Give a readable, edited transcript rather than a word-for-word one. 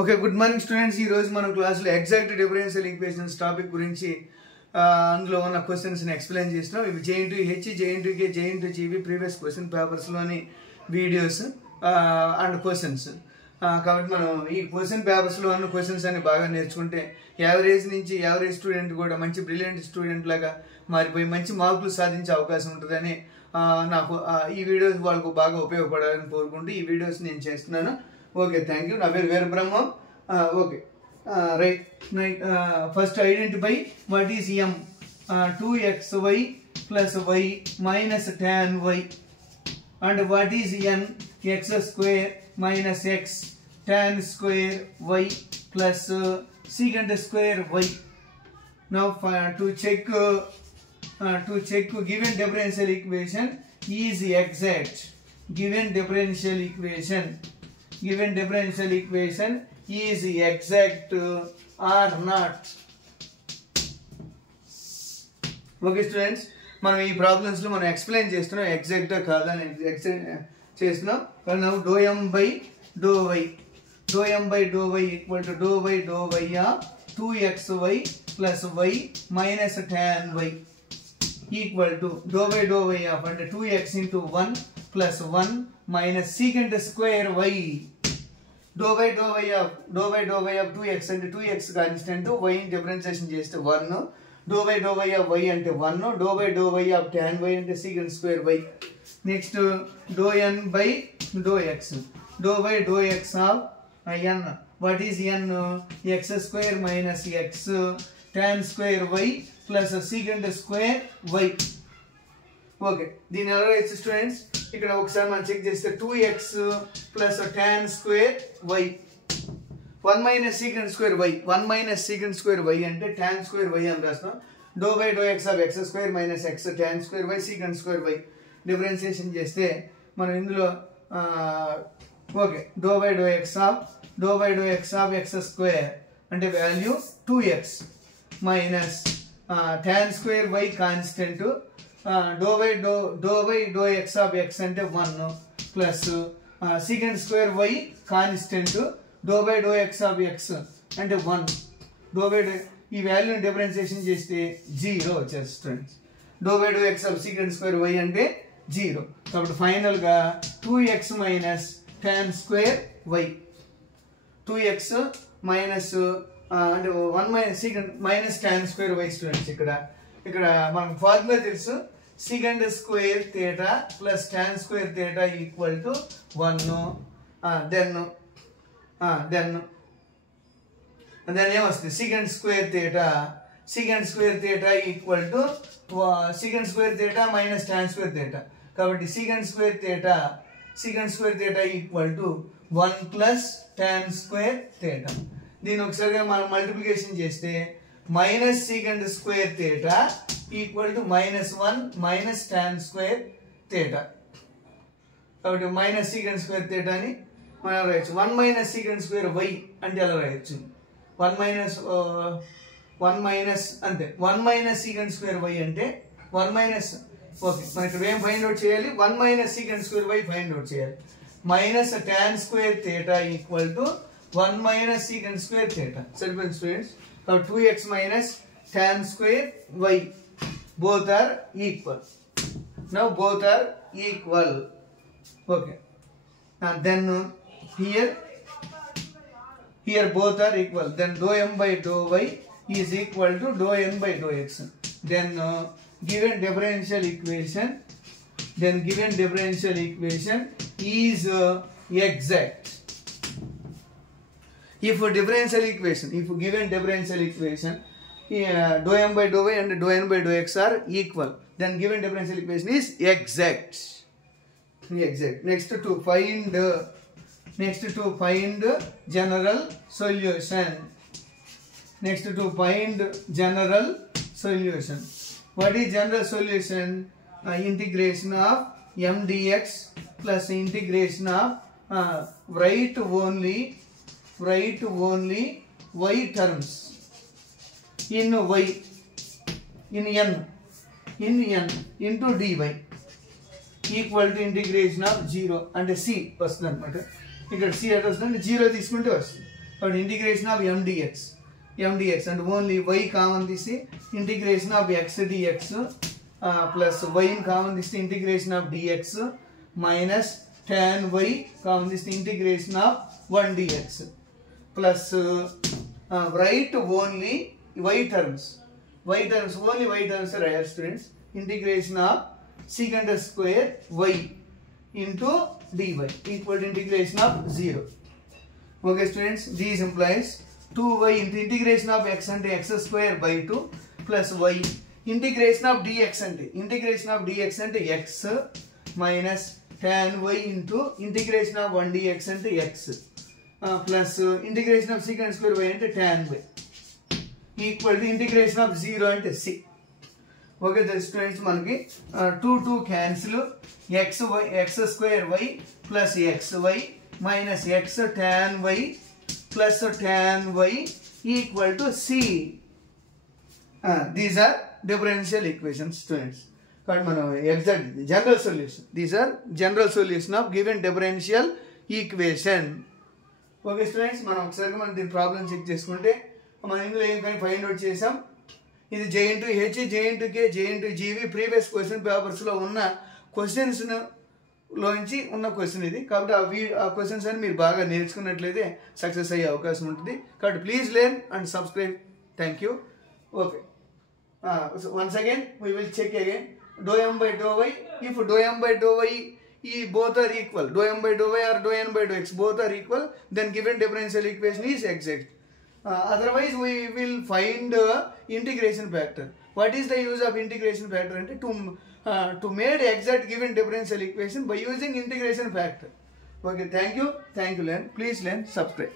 Okay, good morning students. ఈరోజు మనం క్లాస్లో ఎగ్జాక్ట్ డిఫరెన్షియల్ ఈక్వేషన్స్ టాపిక్ గురించి అందులో ఉన్న క్వశ్చన్స్ని ఎక్స్ప్లెయిన్ చేస్తున్నాం. ఇవి JNTH, JNTK, JNTGB previous question పేపర్స్లోని వీడియోస్ అండ్ క్వశ్చన్స్. కాబట్టి మనం ఈ క్వశ్చన్ పేపర్స్లో ఉన్న క్వశ్చన్స్ అన్ని బాగా నేర్చుకుంటే యావరేజ్ నుంచి యావరేజ్ స్టూడెంట్ కూడా మంచి బ్రిలియంట్ స్టూడెంట్ లాగా మారిపోయి మంచి మార్కులు సాధించే అవకాశం ఉంటుందని నాకు ఈ వీడియోస్ వాళ్ళకు బాగా ఉపయోగపడాలని కోరుకుంటూ ఈ వీడియోస్ నేను చేస్తున్నాను. Okay, thank you. నా పేరు Veerabrahmam. Okay, right. First identify what is m. 2xy plus y minus tan y. And what is n? x square minus x tan square y plus secant square y. Now to check given differential equation is exact. Given differential equation is exact or not. Okay students, మనం ఈ problems లో మనం explain చేస్తున్నాం exact కాదా అని explain చేస్తున్నాం. కానీ do M by do Y equal to do Y of 2xy plus y minus tan y equal to do Y of అంటే 2x into 1 plus 1 minus secant square y. Do Y of 2x అంటే 2x constant, y differentiation చేస్తే 1. Do Y of y అంటే 1. Do Y of tan y అంటే secant square y. Next do n by do x. Do x of n. What is n? x square minus x tan square y plus secant square y. Okay, దీని ఎలా రాయొచ్చు students? ఇక్కడ ఒకసారి మనం check చేస్తే 2x plus tan square y 1 minus secant square y. 1 minus secant square y అంటే tan square y అని రాస్తాం. Do x of x square minus x tan square y secant square y differentiation చేస్తే మనం ఇందులో okay do x of x square అంటే value 2x minus tan square y constant. Do x of x అంటే 1 plus secant square y constant. Do x of x అంటే 1. ఈ వాల్యూని differentiation చేస్తే 0 వచ్చేస్తుంది students. Do x of secant square y అంటే 0. కాబట్టి ఫైనల్గా 2x minus tan square y. 2x minus అంటే 1 minus secant minus tan square y students. ఇక్కడ మనకు ఫార్ములా తెలుసు, secant square theta plus tan square theta equal to 1. Then ఏమొస్తుంది? secant square theta equal to secant square theta minus tan square theta. కాబట్టి secant square theta equal to 1 plus tan square theta. దీన్ని ఒకసారిగా మనం multiplication చేస్తే minus secant square theta equal to -1 minus tan square theta. కాబట్టి minus secant square theta అని మనం రాయొచ్చు. 1 minus secant square y అంటే ఎలా రాయొచ్చు? 1 మైనస్ అంతే. 1 మైనస్ secant స్క్వేర్ y అంటే 1 మైనస్ ఓకే మనం ఇక్కడ ఏం ఫైండ్ అవుట్ చేయాలి? 1 minus secant square y find out చేయాలి. Minus tan square theta equal to 1 minus secant square theta. సరిపోయింది స్టూడెంట్స్. కాబట్టి 2x minus tan square y both are equal. Now both are equal. Okay, and then here both are equal. Then dou m by dou y is equal to dou n by dou x. Then given differential equation is exact. If given differential equation dou m by dou y and dou n by dou x are equal, then given differential equation is exact. Next to find general solution. What is general solution? Integration of m dx plus integration of write only y terms in y in n into dy equal to integration of 0 అంటే c వస్తుంది అనమాట. ఇక్కడ c at వస్తుంది, 0 తీసుకుంటే వస్తుంది. But integration of m dx and only y common this integration of x dx plus y in common this integration of dx minus tan y common this integration of 1 dx plus write only y terms only y terms are higher students. Integration of secant square y into dy equal to integration of 0. Okay students, this implies 2y into integration of x and x square by 2 plus y integration of dx and x minus tan y into integration of 1 dx and x plus integration of secant square y into tan y equal to integration of 0 and c. Okay, the students manaki 2 cancel x square y plus xy minus x tan y plus tan y equal to c. These are differential equations students. Exact general solution. These are general solution of given differential equation. Okay students, మనం ఒకసారి మనం దీని problem check చేసుకుంటే మనం ఇందులో ఏం కానీ find out చేసాం. ఇది J into H, J into K, J into GV previous question పేపర్స్లో ఉన్న క్వశ్చన్స్ లోంచి ఉన్న క్వశ్చన్ ఇది. కాబట్టి ఆ క్వశ్చన్స్ అని మీరు బాగా నేర్చుకున్నట్లయితే సక్సెస్ అయ్యే అవకాశం ఉంటుంది. కాబట్టి please learn and subscribe. Thank you. Okay, once again we will check again dou m by dou y. If dou m by dou y both are equal, dou m by dou y or dou n by dou x both are equal, then given differential equation is exact. Otherwise we will find integration factor. What is the use of integration factor? To make exact given differential equation by using integration factor. Okay, thank you. Learn. Please learn. Subscribe.